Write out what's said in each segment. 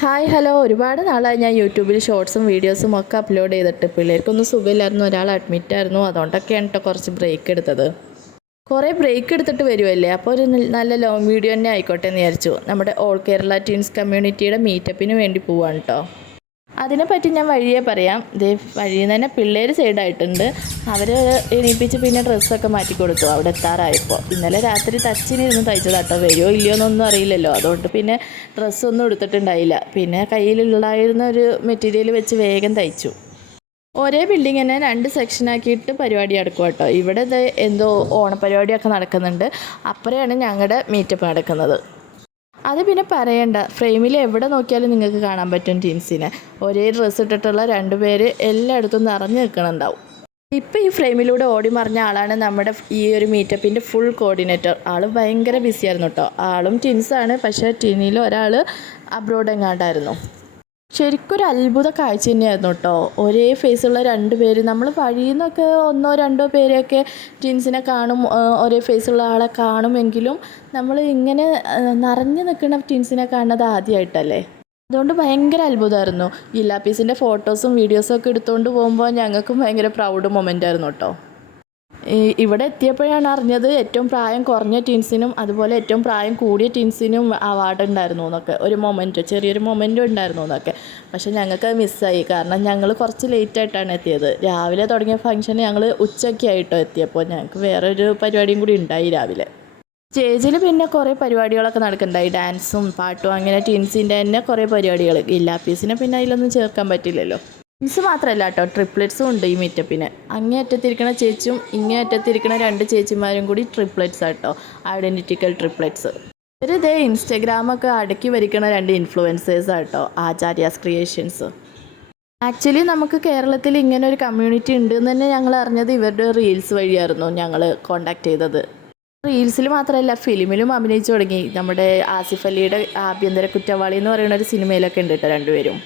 Hi hello ഒരുപാട് നാളായി ഞാൻ യൂട്യൂബിൽ ഷോർട്സും വീഡിയോസും ഒക്കെ അപ്ലോഡ് ചെയ്തിട്ട് പിള്ളേർക്കൊന്നും സുഖമില്ലായിരുന്നു, ഒരാൾ അഡ്മിറ്റായിരുന്നു. അതുകൊണ്ടൊക്കെയാണ് കേട്ടോ കുറച്ച് ബ്രേക്ക് എടുത്തത്. കുറേ ബ്രേക്ക് എടുത്തിട്ട് വരുമല്ലേ, അപ്പോൾ ഒരു നല്ല ലോങ് വീഡിയോ തന്നെ ആയിക്കോട്ടെ എന്ന് വിചാരിച്ചു. നമ്മുടെ ഓൾ കേരള ടീൻസ് കമ്മ്യൂണിറ്റിയുടെ മീറ്റപ്പിന് വേണ്ടി പോവാണ് കേട്ടോ. അതിനെപ്പറ്റി ഞാൻ വഴിയേ പറയാം. വഴിയിൽ നിന്ന് തന്നെ പിള്ളേർ സൈഡായിട്ടുണ്ട്. അവർ എണീപ്പിച്ച് പിന്നെ ഡ്രസ്സൊക്കെ മാറ്റി കൊടുത്തു അവിടെ എത്താറായപ്പോൾ. ഇന്നലെ രാത്രി തച്ചിനിരുന്ന് തയ്ച്ചതാട്ടോ, വരുമോ ഇല്ലയോ എന്നൊന്നും അറിയില്ലല്ലോ. അതുകൊണ്ട് പിന്നെ ഡ്രസ്സൊന്നും എടുത്തിട്ടുണ്ടായില്ല. പിന്നെ കയ്യിലുണ്ടായിരുന്ന ഒരു മെറ്റീരിയൽ വെച്ച് വേഗം തയ്ച്ചു. ഒരേ ബിൽഡിംഗ് തന്നെ 2 സെക്ഷനാക്കിയിട്ട് പരിപാടി നടക്കും കേട്ടോ. ഇവിടെ എന്തോ ഓണപ്പരിപാടിയൊക്കെ നടക്കുന്നുണ്ട്. അപ്പുറമാണ് ഞങ്ങളുടെ മീറ്റപ്പ് നടക്കുന്നത്. അത് പിന്നെ പറയണ്ട, ഫ്രെയിമിൽ എവിടെ നോക്കിയാലും നിങ്ങൾക്ക് കാണാൻ പറ്റും ടീൻസിനെ. ഒരേ ഡ്രസ്സ് ഇട്ടിട്ടുള്ള 2 പേര് എല്ലായിടത്തും നിറഞ്ഞു നിൽക്കണുണ്ടാവും. ഇപ്പോൾ ഈ ഫ്രെയിമിലൂടെ ഓടി മറിഞ്ഞ ആളാണ് നമ്മുടെ ഈ ഒരു മീറ്റപ്പിൻ്റെ ഫുൾ കോർഡിനേറ്റർ. ആൾ ഭയങ്കര ബിസിയായിരുന്നു കേട്ടോ. ആളും ട്വിൻസാണ്, പക്ഷേ ട്വിനിൽ ഒരാൾ അബ്രോഡ് എങ്ങാണ്ടായിരുന്നു. ശരിക്കൊരു അത്ഭുത കാഴ്ച തന്നെയായിരുന്നു കേട്ടോ. ഒരേ ഫേസുള്ള 2 പേര്. നമ്മൾ വഴിയിൽ നിന്നൊക്കെ 1-2 പേരെയൊക്കെ ട്വിൻസിനെ കാണും, ഒരേ ഫേസുള്ള ആളെ കാണുമെങ്കിലും നമ്മൾ ഇങ്ങനെ നിറഞ്ഞു നിൽക്കുന്ന ട്വിൻസിനെ കാണുന്നത് ആദ്യമായിട്ടല്ലേ. അതുകൊണ്ട് ഭയങ്കര അത്ഭുതമായിരുന്നു. ഗില്ലാപ്പീസിൻ്റെ ഫോട്ടോസും വീഡിയോസും ഒക്കെ എടുത്തുകൊണ്ട് പോകുമ്പോൾ ഞങ്ങൾക്കും ഭയങ്കര പ്രൗഡ് മൊമെൻ്റ് ആയിരുന്നു കേട്ടോ. ഇവിടെ എത്തിയപ്പോഴാണ് അറിഞ്ഞത് ഏറ്റവും പ്രായം കുറഞ്ഞ ടീൻസിനും അതുപോലെ ഏറ്റവും പ്രായം കൂടിയ ടീൻസിനും അവാർഡ് ഉണ്ടായിരുന്നു എന്നൊക്കെ. ഒരു മൊമെൻറ്റ്, ചെറിയൊരു മൊമെൻറ്റും ഉണ്ടായിരുന്നു എന്നൊക്കെ. പക്ഷേ ഞങ്ങൾക്കത് മിസ്സായി. കാരണം ഞങ്ങൾ കുറച്ച് ലേറ്റായിട്ടാണ് എത്തിയത്. രാവിലെ തുടങ്ങിയ ഫംഗ്ഷന് ഞങ്ങൾ ഉച്ചയ്ക്ക് ആയിട്ടോ എത്തിയപ്പോൾ. ഞങ്ങൾക്ക് വേറൊരു പരിപാടിയും കൂടി ഉണ്ടായി രാവിലെ. സ്റ്റേജിൽ പിന്നെ കുറേ പരിപാടികളൊക്കെ നടക്കുന്നുണ്ടായി, ഡാൻസും പാട്ടും, അങ്ങനെ ടീൻസിൻ്റെ തന്നെ കുറേ പരിപാടികൾ. ഗില്ലാപ്പീസിനെ പിന്നെ അതിലൊന്നും ചേർക്കാൻ പറ്റില്ലല്ലോ. ട്വിൻസ് മാത്രമല്ല കേട്ടോ, ട്രിപ്ലെറ്റ്സും ഉണ്ട് ഈ മീറ്റപ്പിന്. അങ്ങേ അറ്റത്തിരിക്കണ ചേച്ചിയും ഇങ്ങേ അറ്റത്തിരിക്കണ 2 ചേച്ചിമാരും കൂടി ട്രിപ്ലെറ്റ്സ് ആട്ടോ, ഐഡൻറ്റിറ്റിക്കൽ ട്രിപ്ലെറ്റ്സ്. ഇതേ ഇൻസ്റ്റഗ്രാമൊക്കെ അടക്കി വരിക്കണ 2 ഇൻഫ്ലുവൻസേഴ്സ് ആട്ടോ, ആചാര്യാസ് ക്രിയേഷൻസ്. ആക്ച്വലി നമുക്ക് കേരളത്തിൽ ഇങ്ങനെ ഒരു കമ്മ്യൂണിറ്റി ഉണ്ട് എന്ന് തന്നെ ഞങ്ങൾ അറിഞ്ഞത് ഇവരുടെ റീൽസ് വഴിയായിരുന്നു ഞങ്ങൾ കോണ്ടാക്ട് ചെയ്തത്. റീൽസിൽ മാത്രമല്ല, ഫിലിമിലും അഭിനയിച്ചു തുടങ്ങി. നമ്മുടെ ആസിഫ് അലിയുടെ ആഭ്യന്തര കുറ്റവാളി എന്ന് പറയുന്ന ഒരു സിനിമയിലൊക്കെ ഉണ്ട് കേട്ടോ 2 പേരും.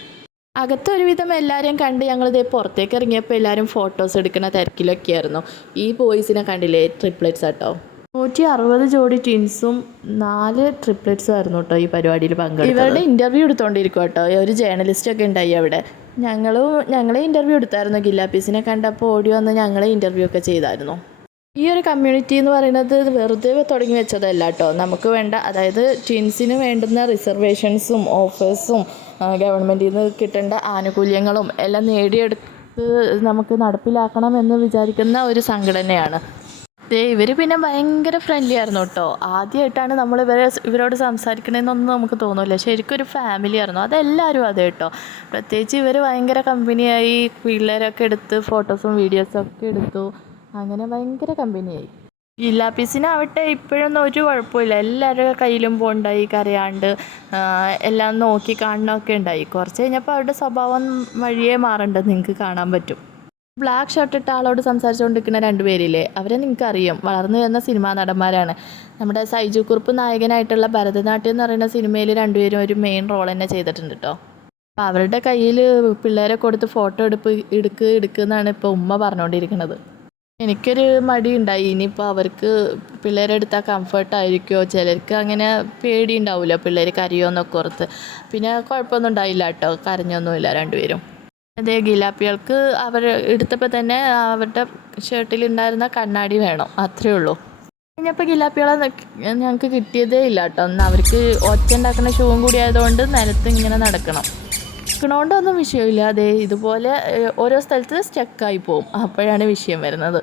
അകത്തൊരുവിധം എല്ലാവരെയും കണ്ട് ഞങ്ങളിതേ പുറത്തേക്ക് ഇറങ്ങിയപ്പോൾ എല്ലാവരും ഫോട്ടോസ് എടുക്കുന്ന തിരക്കിലൊക്കെയായിരുന്നു. ഈ ബോയ്സിനെ കണ്ടില്ലേ, ട്രിപ്ലെറ്റ്സ് ആട്ടോ. 160 ജോഡി ട്വിൻസും 4 ട്രിപ്ലെറ്റ്സും ആയിരുന്നു കേട്ടോ ഈ പരിപാടിയിൽ പങ്കെടുത്തത്. ഇവരുടെ ഇൻ്റർവ്യൂ എടുത്തുകൊണ്ടിരിക്കും കേട്ടോ. ഒരു ജേർണലിസ്റ്റൊക്കെ ഉണ്ടായി അവിടെ. ഞങ്ങളെ ഇൻ്റർവ്യൂ എടുത്തായിരുന്നു. ഗില്ലാപ്പീസിനെ കണ്ടപ്പോൾ ഓടി വന്ന് ഞങ്ങളെ ഇൻ്റർവ്യൂ ഒക്കെ ചെയ്തായിരുന്നു. ഈ ഒരു കമ്മ്യൂണിറ്റി എന്ന് പറയുന്നത് വെറുതെ തുടങ്ങി വെച്ചതല്ല കേട്ടോ. നമുക്ക് വേണ്ട, അതായത് ട്വിൻസിന് വേണ്ടുന്ന റിസർവേഷൻസും ഓഫേഴ്സും ഗവൺമെൻറ്റിൽ നിന്ന് കിട്ടേണ്ട ആനുകൂല്യങ്ങളും എല്ലാം നേടിയെടുത്ത് നമുക്ക് നടപ്പിലാക്കണം എന്ന് വിചാരിക്കുന്ന ഒരു സംഘടനയാണ്. ഇവർ പിന്നെ ഭയങ്കര ഫ്രണ്ട്ലി ആയിരുന്നു കേട്ടോ. ആദ്യമായിട്ടാണ് നമ്മൾ ഇവരോട് സംസാരിക്കണമെന്നൊന്നും നമുക്ക് തോന്നില്ല. ശരിക്കും ഒരു ഫാമിലി ആയിരുന്നു. അതെല്ലാവരും അതെ കേട്ടോ. പ്രത്യേകിച്ച് ഇവർ ഭയങ്കര കമ്പനിയായി. പിള്ളേരൊക്കെ എടുത്ത് ഫോട്ടോസും വീഡിയോസും ഒക്കെ എടുത്തു. അങ്ങനെ ഭയങ്കര കമ്പനിയായി. ഗില്ലാപ്പീസിനാവട്ടെ ഇപ്പോഴൊന്നും ഒരു കുഴപ്പമില്ല. എല്ലാവരുടെ കയ്യിലും പോണ്ടായി, കരയാണ്ട് എല്ലാം നോക്കി കാണണമൊക്കെ ഉണ്ടായി. കുറച്ച് കഴിഞ്ഞപ്പോൾ അവരുടെ സ്വഭാവം വഴിയേ മാറേണ്ടത് നിങ്ങൾക്ക് കാണാൻ പറ്റും. ബ്ലാക്ക് ഷർട്ട് ഇട്ട ആളോട് സംസാരിച്ചുകൊണ്ടിരിക്കുന്ന 2 പേരില്ലേ, അവരെ നിങ്ങൾക്ക് അറിയാം, വളർന്നു വരുന്ന സിനിമാ നടന്മാരാണ്. നമ്മുടെ സൈജു കുറുപ്പ് നായകനായിട്ടുള്ള ഭരതനാട്യം എന്ന് പറയുന്ന സിനിമയിൽ 2 പേരും ഒരു മെയിൻ റോൾ തന്നെ ചെയ്തിട്ടുണ്ട് കേട്ടോ. അപ്പോൾ അവരുടെ കയ്യിൽ പിള്ളേരെ കൊടുത്ത് ഫോട്ടോ എടുക്കുന്നാണ് ഇപ്പോൾ ഉമ്മ പറഞ്ഞുകൊണ്ടിരിക്കുന്നത്. എനിക്കൊരു മടി ഉണ്ടായി. ഇനിയിപ്പോൾ അവർക്ക് പിള്ളേരെടുത്താൽ കംഫർട്ടായിരിക്കുമോ, ചിലർക്ക് അങ്ങനെ പേടി ഉണ്ടാവില്ല പിള്ളേർ കരയോ എന്നൊക്കെ ഓർത്ത്. പിന്നെ കുഴപ്പമൊന്നും ഉണ്ടായില്ല കേട്ടോ, കരഞ്ഞൊന്നുമില്ല 2 പേരും. അതേ ഗിലാപ്പികൾക്ക് അവർ എടുത്തപ്പോൾ തന്നെ അവരുടെ ഷർട്ടിലുണ്ടായിരുന്ന കണ്ണാടി വേണം, അത്രയേ ഉള്ളൂ. കഴിഞ്ഞപ്പോൾ ഗിലാപ്പികളെ ഞങ്ങൾക്ക് കിട്ടിയതേ ഇല്ല കേട്ടോ. എന്നാൽ അവർക്ക് ഒച്ച ഉണ്ടാക്കുന്ന ഷൂവും കൂടി ആയതുകൊണ്ട് നിലത്ത് ഇങ്ങനെ നടക്കണം. നടക്കണോണ്ടൊന്നും വിഷയമില്ല. അതേ ഇതുപോലെ ഓരോ സ്ഥലത്ത് സ്റ്റക്കായി പോവും, അപ്പോഴാണ് വിഷയം വരുന്നത്.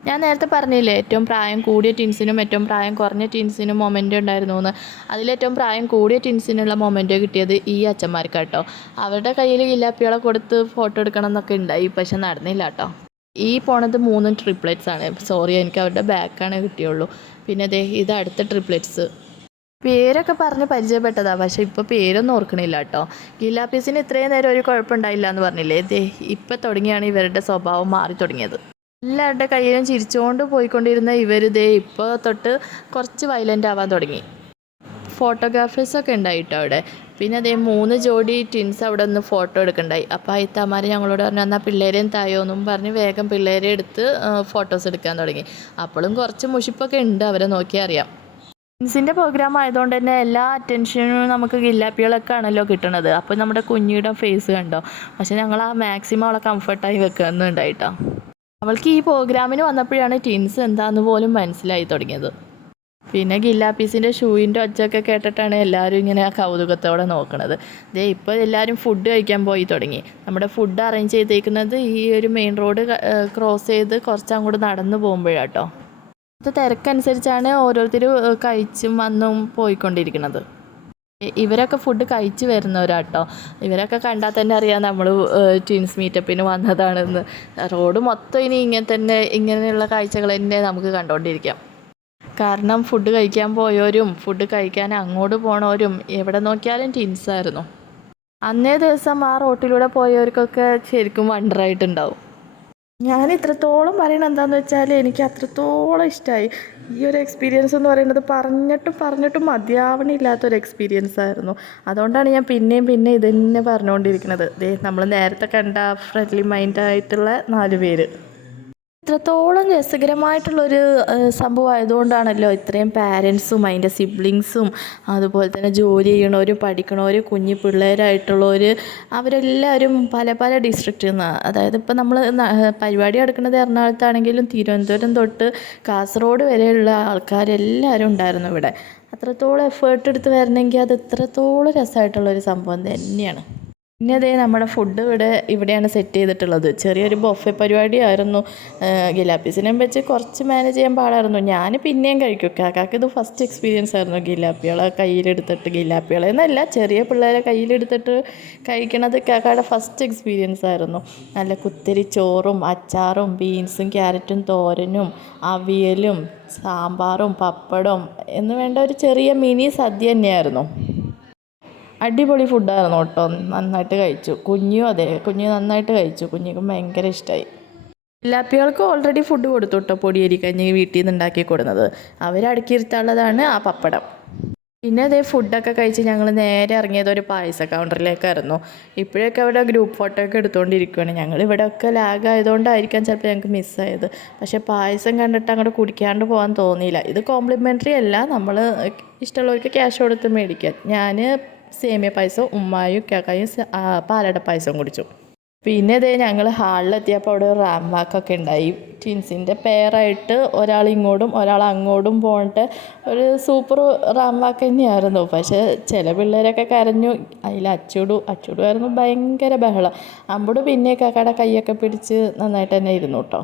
ഞാൻ നേരത്തെ പറഞ്ഞില്ലേ, ഏറ്റവും പ്രായം കൂടിയ ട്വിൻസിനും ഏറ്റവും പ്രായം കുറഞ്ഞ ട്വിൻസിനും മൊമെൻ്റ് ഉണ്ടായിരുന്നു എന്ന്. അതിലേറ്റവും പ്രായം കൂടിയ ട്വിൻസിനുള്ള മൊമെൻ്റ് കിട്ടിയത് ഈ അച്ഛന്മാർക്ക് കേട്ടോ. അവരുടെ കയ്യിൽ ഗില്ലാപ്പികളെ കൊടുത്ത് ഫോട്ടോ എടുക്കണം എന്നൊക്കെ ഉണ്ടായി, പക്ഷെ നടന്നില്ല കേട്ടോ. ഈ പോണത് 3 ട്രിപ്ലെറ്റ്സ് ആണ്. സോറി, എനിക്ക് അവരുടെ ബാക്കാണ് കിട്ടിയുള്ളൂ. പിന്നെ ഇത് അടുത്ത ട്രിപ്ലെറ്റ്സ്. പേരൊക്കെ പറഞ്ഞ് പരിചയപ്പെട്ടതാണ്, പക്ഷേ ഇപ്പോൾ പേരൊന്നും ഓർക്കണില്ല കേട്ടോ. ഗില്ലാപ്പീസിന് ഇത്രയും നേരം ഒരു കുഴപ്പമുണ്ടായില്ല എന്ന് പറഞ്ഞില്ലേ, ഇപ്പം തുടങ്ങിയാണ് ഇവരുടെ സ്വഭാവം മാറി തുടങ്ങിയത്. എല്ലാവരുടെ കയ്യിലും ചിരിച്ചുകൊണ്ട് പോയിക്കൊണ്ടിരുന്ന ഇവർ ഇപ്പോൾ തൊട്ട് കുറച്ച് വയലൻ്റ് ആവാൻ തുടങ്ങി. ഫോട്ടോഗ്രാഫേഴ്സൊക്കെ ഉണ്ടായിട്ടോ അവിടെ. പിന്നെ 3 ജോഡി ട്വിൻസ് അവിടെ ഒന്ന് ഫോട്ടോ എടുക്കണ്ടായി. അപ്പോൾ അയത്താമാർ ഞങ്ങളോട് പറഞ്ഞു, എന്നാൽ പിള്ളേരെയും തായോന്നും പറഞ്ഞ് വേഗം പിള്ളേരെ എടുത്ത് ഫോട്ടോസ് എടുക്കാൻ തുടങ്ങി. അപ്പോഴും കുറച്ച് മുഷിപ്പൊക്കെ ഉണ്ട്, അവരെ നോക്കിയാൽ അറിയാം. ജിൻസിൻ്റെ പ്രോഗ്രാം ആയതുകൊണ്ട് തന്നെ എല്ലാ അറ്റൻഷനും നമുക്ക് ഗില്ലാപ്പികളൊക്കെ ആണല്ലോ കിട്ടണത്. അപ്പോൾ നമ്മുടെ കുഞ്ഞിയുടെ ഫേസ് കണ്ടോ. പക്ഷെ ഞങ്ങൾ ആ മാക്സിമം അവളെ കംഫർട്ടായി വെക്കുന്നുണ്ടായിട്ടോ. അവൾക്ക് ഈ പ്രോഗ്രാമിന് വന്നപ്പോഴാണ് ട്വിൻസ് എന്താണെന്ന് പോലും മനസ്സിലായി തുടങ്ങിയത്. പിന്നെ ഗില്ലാപ്പീസിൻ്റെ ഷൂവിൻ്റെ ഒച്ചയൊക്കെ കേട്ടിട്ടാണ് എല്ലാവരും ഇങ്ങനെ കൗതുകത്തോടെ നോക്കണത്. ദേ ഇപ്പോൾ എല്ലാവരും ഫുഡ് കഴിക്കാൻ പോയി തുടങ്ങി. നമ്മുടെ ഫുഡ് അറേഞ്ച് ചെയ്തേക്കുന്നത് ഈ ഒരു മെയിൻ റോഡ് ക്രോസ് ചെയ്ത് കുറച്ചങ്ങോട്ട് നടന്നു പോകുമ്പോഴാട്ടോ. അത് തിരക്കനുസരിച്ചാണ് ഓരോരുത്തർ കഴിച്ചും വന്നും പോയിക്കൊണ്ടിരിക്കുന്നത്. ഇവരൊക്കെ ഫുഡ് കഴിച്ച് വരുന്നവരാട്ടോ. ഇവരൊക്കെ കണ്ടാൽ തന്നെ അറിയാം നമ്മൾ ട്വിൻസ് മീറ്റപ്പിന് വന്നതാണെന്ന്. റോഡ് മൊത്തം ഇനി ഇങ്ങനെയുള്ള കാഴ്ചകൾ തന്നെ നമുക്ക് കണ്ടുകൊണ്ടിരിക്കാം. കാരണം ഫുഡ് കഴിക്കാൻ പോയവരും ഫുഡ് കഴിക്കാൻ അങ്ങോട്ട് പോണവരും എവിടെ നോക്കിയാലും ട്വിൻസായിരുന്നു. അന്നേ ദിവസം ആ റോട്ടിലൂടെ പോയവർക്കൊക്കെ ശരിക്കും വണ്ടറായിട്ടുണ്ടാവും. ഞാൻ ഇത്രത്തോളം പറയണത് എന്താണെന്ന് വെച്ചാൽ എനിക്ക് അത്രത്തോളം ഇഷ്ടമായി. ഈ ഒരു എക്സ്പീരിയൻസ് എന്ന് പറയുന്നത് പറഞ്ഞിട്ടും മതിയാവണില്ലാത്തൊരു എക്സ്പീരിയൻസ് ആയിരുന്നു. അതുകൊണ്ടാണ് ഞാൻ പിന്നെയും ഇത് തന്നെ പറഞ്ഞുകൊണ്ടിരിക്കുന്നത്. നമ്മൾ നേരത്തെ കണ്ട ഫ്രണ്ട്ലി മൈൻഡായിട്ടുള്ള 4 പേര്. ഇത്രത്തോളം രസകരമായിട്ടുള്ളൊരു സംഭവം ആയതുകൊണ്ടാണല്ലോ ഇത്രയും പാരൻസും അതിൻ്റെ സിബ്ലിങ്സും അതുപോലെ തന്നെ ജോലി ചെയ്യണവരും പഠിക്കണവരും കുഞ്ഞു പിള്ളേരായിട്ടുള്ളവർ അവരെല്ലാവരും പല ഡിസ്ട്രിക്റ്റിൽ നിന്ന്, അതായത് ഇപ്പോൾ നമ്മൾ പരിപാടി നടക്കുന്നത് എറണാകുളത്താണെങ്കിലും തിരുവനന്തപുരം തൊട്ട് കാസർഗോഡ് വരെയുള്ള ആൾക്കാരെല്ലാവരും ഉണ്ടായിരുന്നു ഇവിടെ. അത്രത്തോളം എഫേർട്ട് എടുത്ത് വരണമെങ്കിൽ അത് എത്രത്തോളം രസമായിട്ടുള്ളൊരു സംഭവം തന്നെയാണ്. പിന്നെ അതേ നമ്മുടെ ഫുഡ് ഇവിടെയാണ് സെറ്റ് ചെയ്തിട്ടുള്ളത്. ചെറിയൊരു ബൊഫെ പരിപാടിയായിരുന്നു. ഗിലാപ്പീസിനെ വെച്ച് കുറച്ച് മാനേജ് ചെയ്യാൻ പാടായിരുന്നു. ഞാൻ പിന്നെയും കഴിക്കും. കാക്കാക്ക് ഇത് ഫസ്റ്റ് എക്സ്പീരിയൻസ് ആയിരുന്നു ഗിലാപ്പികളെ കയ്യിലെടുത്തിട്ട്, ഗിലാപ്പികളെന്നല്ല ചെറിയ പിള്ളേരെ കയ്യിലെടുത്തിട്ട് കഴിക്കണത് കാക്കയുടെ ഫസ്റ്റ് എക്സ്പീരിയൻസ് ആയിരുന്നു. നല്ല കുത്തിരി ചോറും അച്ചാറും ബീൻസും ക്യാരറ്റും തോരനും അവിയലും സാമ്പാറും പപ്പടവും എന്ന് വേണ്ട ഒരു ചെറിയ മിനി സദ്യ തന്നെയായിരുന്നു. അടിപൊളി ഫുഡായിരുന്നു കേട്ടോ. നന്നായിട്ട് കഴിച്ചു. കുഞ്ഞു നന്നായിട്ട് കഴിച്ചു. കുഞ്ഞിക്കും ഭയങ്കര ഇഷ്ടമായി. ജിലാപ്പികൾക്ക് ഓൾറെഡി ഫുഡ് കൊടുത്തു കേട്ടോ. പൊടിയരിക്കഞ്ഞി വീട്ടിൽ നിന്ന് ഉണ്ടാക്കി കൊടുക്കുന്നത്. അവരടുക്കിയിരുത്താനുള്ളതാണ് ആ പപ്പടം. പിന്നെ അതേ ഫുഡൊക്കെ കഴിച്ച് ഞങ്ങൾ നേരെ ഇറങ്ങിയത് ഒരു പായസ കൗണ്ടറിലേക്കായിരുന്നു. ഇപ്പോഴൊക്കെ അവിടെ ഗ്രൂപ്പ് ഫോട്ടോ ഒക്കെ എടുത്തുകൊണ്ടിരിക്കുകയാണ്. ഞങ്ങൾ ഇവിടെയൊക്കെ ലാഗ് ആയതുകൊണ്ടായിരിക്കാം ചിലപ്പോൾ ഞങ്ങൾക്ക് മിസ്സായത്. പക്ഷേ പായസം കണ്ടിട്ട് അങ്ങോട്ട് കുടിക്കാണ്ട് പോകാൻ തോന്നിയില്ല. ഇത് കോംപ്ലിമെൻ്ററി അല്ല, നമ്മൾ ഇഷ്ടമുള്ളവർക്ക് ക്യാഷ് കൊടുത്ത് മേടിക്കാം. ഞാൻ സേമിയ പായസവും ഉമ്മായും കാക്കായും പാലട പായസവും കുടിച്ചു. പിന്നെ ഇതേ ഞങ്ങൾ ഹാളിലെത്തിയപ്പോൾ അവിടെ റാം വാക്കൊക്കെ ഉണ്ടായി. ട്വിൻസിൻ്റെ പെയറായിട്ട് ഒരാൾ ഇങ്ങോട്ടും ഒരാൾ അങ്ങോട്ടും പോകട്ടെ ഒരു സൂപ്പർ റാം വാക്ക് തന്നെയായിരുന്നു. പക്ഷേ ചില പിള്ളേരൊക്കെ കരഞ്ഞു. അതിൽ അച്ചൂടുമായിരുന്നു ഭയങ്കര ബഹളം. അമ്പുട് പിന്നെ കാക്കയുടെ കൈയൊക്കെ പിടിച്ച് നന്നായിട്ട് തന്നെ ഇരുന്നു കേട്ടോ.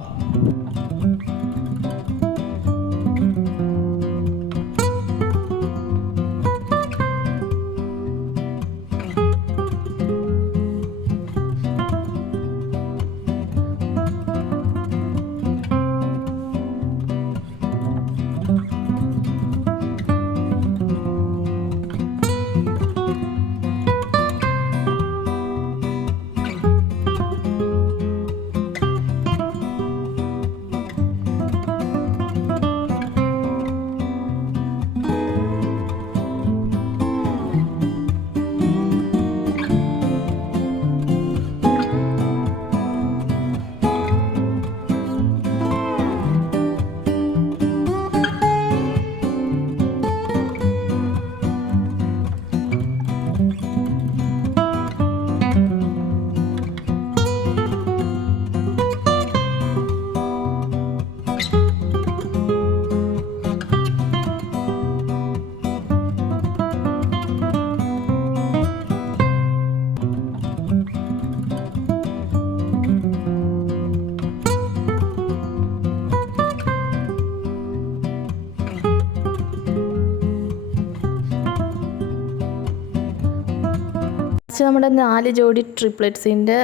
നമ്മുടെ 4 ജോഡി ട്രിപ്ലെറ്റ്സിൻ്റെ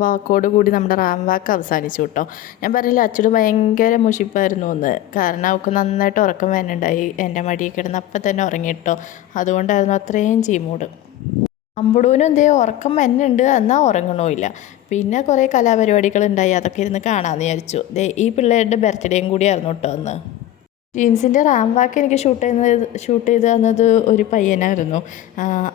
വാക്കോട് കൂടി നമ്മുടെ റാം വാക്ക് അവസാനിച്ചു കേട്ടോ. ഞാൻ പറഞ്ഞില്ല അച്ചൂട് ഭയങ്കര മുഷിപ്പായിരുന്നു എന്ന്. കാരണം അവൾക്ക് നന്നായിട്ട് ഉറക്കം വരുന്നുണ്ടായി. എൻ്റെ മടിയിൽ കിടന്ന് അപ്പം തന്നെ ഉറങ്ങിയിട്ടോ. അതുകൊണ്ടായിരുന്നു അത്രയും ചീമൂട്. അമ്പുടൂനും എന്തേ ഉറക്കം വരുന്നുണ്ട്, എന്നാൽ ഉറങ്ങണമില്ല. പിന്നെ കുറേ കലാപരിപാടികളുണ്ടായി, അതൊക്കെ ഇരുന്ന് കാണാമെന്ന് വിചാരിച്ചു. ഈ പിള്ളേരുടെ ബർത്ത്ഡേയും കൂടിയായിരുന്നു കേട്ടോ അന്ന്. ജീൻസിൻ്റെ റാം വാക്ക് എനിക്ക് ഷൂട്ട് ചെയ്ത് തന്നത് ഒരു പയ്യനായിരുന്നു.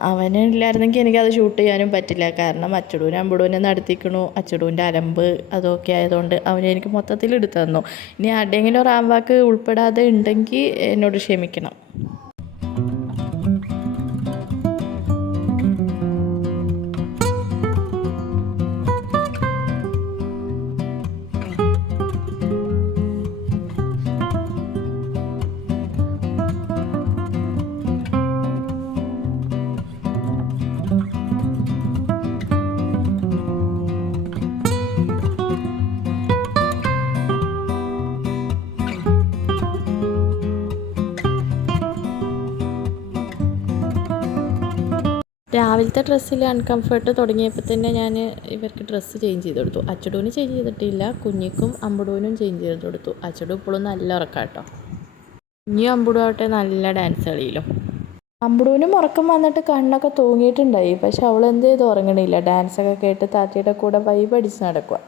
അവനില്ലായിരുന്നെങ്കിൽ എനിക്കത് ഷൂട്ട് ചെയ്യാനും പറ്റില്ല. കാരണം അച്ചടൂനെ നടത്തിക്കണു. അച്ചടൂൻ്റെ അലമ്പ് അതൊക്കെ ആയതുകൊണ്ട് അവനെനിക്ക് മൊത്തത്തിൽ എടുത്തു തന്നു. ഇനി ആരുടെയെങ്കിലും റാം വാക്ക് ഉൾപ്പെടാതെ ഉണ്ടെങ്കിൽ എന്നോട് ക്ഷമിക്കണം. രാവിലത്തെ ഡ്രസ്സിൽ അൺകംഫർട്ട് തുടങ്ങിയപ്പോൾ തന്നെ ഞാൻ ഇവർക്ക് ഡ്രസ്സ് ചേഞ്ച് ചെയ്ത് കൊടുത്തു. അച്ചടൂന് ചേഞ്ച് ചെയ്തിട്ടില്ല, കുഞ്ഞിക്കും അമ്പുടൂനും ചേഞ്ച് ചെയ്ത് കൊടുത്തു. അച്ചടു ഇപ്പോഴും നല്ല ഉറക്കം കേട്ടോ. കുഞ്ഞിയും അമ്പുടു ആവട്ടെ നല്ല ഡാൻസ് കളിയിലും. അമ്പുടൂനും ഉറക്കം വന്നിട്ട് കണ്ണൊക്കെ തൂങ്ങിയിട്ടുണ്ടായി. പക്ഷെ അവളെന്ത് ചെയ്ത് ഉറങ്ങണില്ല. ഡാൻസൊക്കെ കേട്ട് താത്തയുടെ കൂടെ വൈബ് അടിച്ച് നടക്കുക.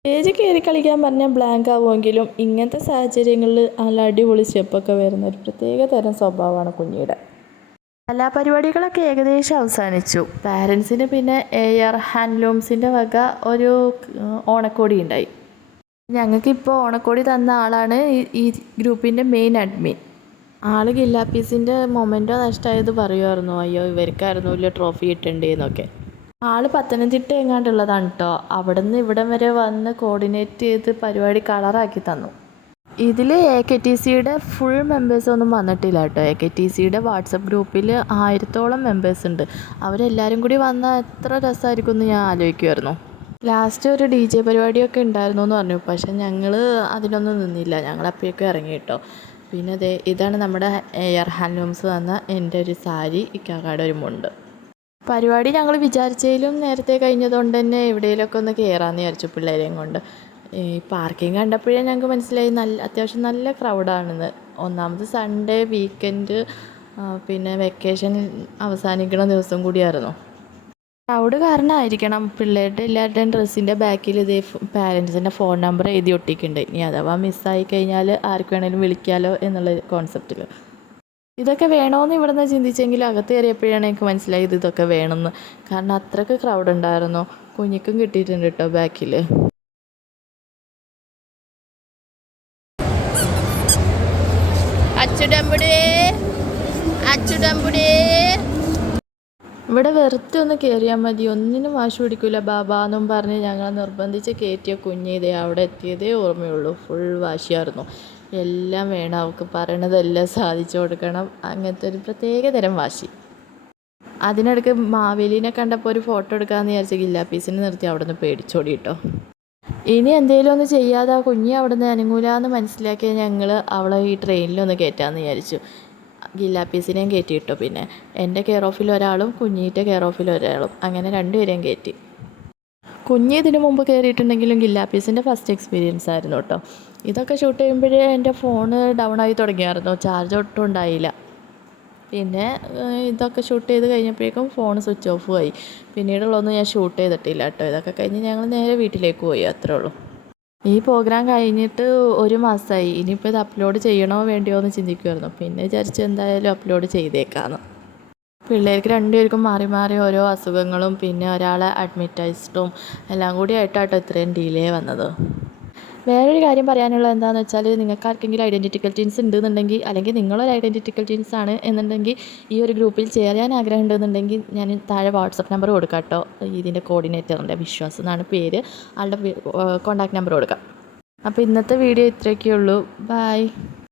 സ്റ്റേജ് കയറി കളിക്കാൻ പറഞ്ഞാൽ ബ്ലാങ്ക് ആവുമെങ്കിലും ഇങ്ങനത്തെ സാഹചര്യങ്ങളിൽ നല്ല അടിപൊളി സ്റ്റെപ്പൊക്കെ വരുന്ന ഒരു പ്രത്യേക തരം സ്വഭാവമാണ് കുഞ്ഞിയുടെ. കലാപരിപാടികളൊക്കെ ഏകദേശം അവസാനിച്ചു. പാരൻസിന് പിന്നെ AR ഹാൻഡ്ലൂംസിൻ്റെ വക ഒരു ഓണക്കോടി ഉണ്ടായി. ഞങ്ങൾക്കിപ്പോൾ ഓണക്കോടി തന്ന ആളാണ് ഈ ഗ്രൂപ്പിൻ്റെ മെയിൻ അഡ്മിൻ. ആൾ ഗില്ലാപ്പീസിൻ്റെ മൊമെൻറ്റോ നഷ്ടമായത് പറയുമായിരുന്നു. അയ്യോ ഇവർക്കായിരുന്നു വലിയ ട്രോഫി കിട്ടണ്ടേന്നൊക്കെ. ആൾ പത്തനംതിട്ട എങ്ങാണ്ടുള്ളതാണ് കേട്ടോ. അവിടെ നിന്ന് ഇവിടം വരെ വന്ന് കോർഡിനേറ്റ് ചെയ്ത് പരിപാടി കളറാക്കി തന്നു. ഇതിൽ AKTCയുടെ ഫുൾ മെമ്പേഴ്സൊന്നും വന്നിട്ടില്ല കേട്ടോ. AKTCയുടെ വാട്സപ്പ് ഗ്രൂപ്പിൽ 1000-ഓളം മെമ്പേഴ്സ് ഉണ്ട്. അവരെല്ലാവരും കൂടി വന്നാൽ എത്ര രസമായിരിക്കും എന്ന് ഞാൻ ആലോചിക്കുമായിരുന്നു. ലാസ്റ്റ് ഒരു DJ പരിപാടിയൊക്കെ ഉണ്ടായിരുന്നു എന്ന് പറഞ്ഞു. പക്ഷെ ഞങ്ങൾ അതിനൊന്നും നിന്നില്ല. ഞങ്ങൾ അപ്പോഴേക്കും ഇറങ്ങി കേട്ടോ. പിന്നെ ഇതാണ് നമ്മുടെ AR ഹാൻഡ്ലൂംസ് തന്ന എൻ്റെ ഒരു സാരി, ഇക്കാക്കയുടെ ഒരു മുണ്ട്. പരിപാടി ഞങ്ങൾ വിചാരിച്ചതിലും നേരത്തെ കഴിഞ്ഞതുകൊണ്ട് തന്നെ എവിടെയെങ്കിലുമൊക്കെ ഒന്ന് കയറാമെന്ന് വിചാരിച്ചു പിള്ളേരെയും കൊണ്ട്. ഈ പാർക്കിംഗ് കണ്ടപ്പോഴേ ഞങ്ങൾക്ക് മനസ്സിലായി അത്യാവശ്യം നല്ല ക്രൗഡാണെന്ന്. ഒന്നാമത് സൺഡേ വീക്കെൻഡ്, പിന്നെ വെക്കേഷൻ അവസാനിക്കുന്ന ദിവസം കൂടിയായിരുന്നു. ക്രൗഡ് കാരണമായിരിക്കണം പിള്ളേരുടെ എല്ലാവരുടെയും ഡ്രസ്സിൻ്റെ ബാക്കിൽ ഇതേ പാരൻസിൻ്റെ ഫോൺ നമ്പർ എഴുതി ഒട്ടിക്കുന്നുണ്ട്. ഇനി അഥവാ മിസ്സായി കഴിഞ്ഞാൽ ആർക്ക് വേണമെങ്കിലും വിളിക്കാമല്ലോ എന്നുള്ള കോൺസെപ്റ്റിൽ. ഇതൊക്കെ വേണമെന്ന് ഇവിടെ നിന്ന് ചിന്തിച്ചെങ്കിലും അകത്ത് കയറിയപ്പോഴാണ് എനിക്ക് മനസ്സിലായത് ഇതൊക്കെ വേണമെന്ന്. കാരണം അത്രയ്ക്ക് ക്രൗഡ് ഉണ്ടായിരുന്നു. കുഞ്ഞിക്കും കിട്ടിയിട്ടുണ്ട് കേട്ടോ ബാക്കിൽ. ഇവിടെ വെറുതെ ഒന്ന് കയറിയാൽ മതി, ഒന്നിനും വാശി പിടിക്കില്ല ബാബാന്നും പറഞ്ഞ് ഞങ്ങൾ നിർബന്ധിച്ച് കയറ്റിയ കുഞ്ഞിതേ അവിടെ എത്തിയതേ ഓർമ്മയുള്ളൂ. ഫുൾ വാശിയായിരുന്നു. എല്ലാം വേണം അവൾക്ക്, പറയണതെല്ലാം സാധിച്ചു കൊടുക്കണം. അങ്ങനത്തെ ഒരു പ്രത്യേക തരം വാശി. അതിനിടയ്ക്ക് മാവേലിനെ കണ്ടപ്പോൾ ഒരു ഫോട്ടോ എടുക്കാമെന്ന് വിചാരിച്ച ഗില്ലാപ്പീസിനെ നിർത്തി അവിടെ നിന്ന് പേടിച്ചോടി കേട്ടോ. ഇനി എന്തെങ്കിലും ഒന്ന് ചെയ്യാതെ ആ കുഞ്ഞി അവിടെ നിന്ന് അനങ്ങൂലാന്ന് മനസ്സിലാക്കിയ ഞങ്ങൾ അവളെ ഈ ട്രെയിനിലൊന്ന് കയറ്റാമെന്ന് വിചാരിച്ചു. ഗില്ലാപ്പീസിനെയും കയറ്റി കിട്ടോ. പിന്നെ എൻ്റെ കെയർ ഓഫിൽ ഒരാളും കുഞ്ഞിൻ്റെ കെയർ ഓഫിൽ ഒരാളും, അങ്ങനെ രണ്ടുപേരെയും കയറ്റി. കുഞ്ഞ് ഇതിനു മുമ്പ് കയറിയിട്ടുണ്ടെങ്കിലും ഗില്ലാപ്പീസിൻ്റെ ഫസ്റ്റ് എക്സ്പീരിയൻസ് ആയിരുന്നു കേട്ടോ. ഇതൊക്കെ ഷൂട്ട് ചെയ്യുമ്പോഴേ എൻ്റെ ഫോണ് ഡൗൺ ആയി തുടങ്ങിയായിരുന്നു. ചാർജ് ഒട്ടും ഉണ്ടായില്ല. പിന്നെ ഇതൊക്കെ ഷൂട്ട് ചെയ്ത് കഴിഞ്ഞപ്പോഴേക്കും ഫോൺ സ്വിച്ച് ഓഫ് ആയി. പിന്നീടുള്ളതൊന്നും ഞാൻ ഷൂട്ട് ചെയ്തിട്ടില്ല കേട്ടോ. ഇതൊക്കെ കഴിഞ്ഞ് ഞങ്ങൾ നേരെ വീട്ടിലേക്ക് പോയി, അത്രേ ഉള്ളൂ. ഈ പ്രോഗ്രാം കഴിഞ്ഞിട്ട് 1 മാസമായി. ഇനിയിപ്പോൾ ഇത് അപ്ലോഡ് ചെയ്യണോ വേണ്ടിയോ എന്ന് ചിന്തിക്കുമായിരുന്നു. പിന്നെ വിചാരിച്ചു എന്തായാലും അപ്ലോഡ് ചെയ്തേക്കാമെന്ന്. പിള്ളേർക്ക് രണ്ടുപേർക്കും മാറി മാറി ഓരോ അസുഖങ്ങളും പിന്നെ ഒരാളെ അഡ്മിറ്റൈസ്ഡും എല്ലാം കൂടി ആയിട്ടാട്ടോ ഇത്രയും ഡിലേ വന്നത്. വേറൊരു കാര്യം പറയാനുള്ളത് എന്താണെന്ന് വെച്ചാൽ, നിങ്ങൾക്ക് ആർക്കെങ്കിലും ഐഡൻറ്റിറ്റിക്കൽ ട്വിൻസ് ഉണ്ടെന്നുണ്ടെങ്കിൽ, അല്ലെങ്കിൽ നിങ്ങളൊരു ഐഡൻറ്റിറ്റിക്കൽ ട്വിൻസ് ആണ് എന്നുണ്ടെങ്കിൽ ഈ ഒരു ഗ്രൂപ്പിൽ ചേരാൻ ആഗ്രഹം ഉണ്ടെന്നുണ്ടെങ്കിൽ ഞാൻ താഴെ വാട്സപ്പ് നമ്പർ കൊടുക്കാം കേട്ടോ. ഇതിൻ്റെ കോർഡിനേറ്ററിൻ്റെ വിശ്വാസം എന്നാണ് പേര്. ആളുടെ കോൺടാക്ട് നമ്പർ കൊടുക്കാം. അപ്പോൾ ഇന്നത്തെ വീഡിയോ ഇത്രയൊക്കെയുള്ളൂ. ബൈ.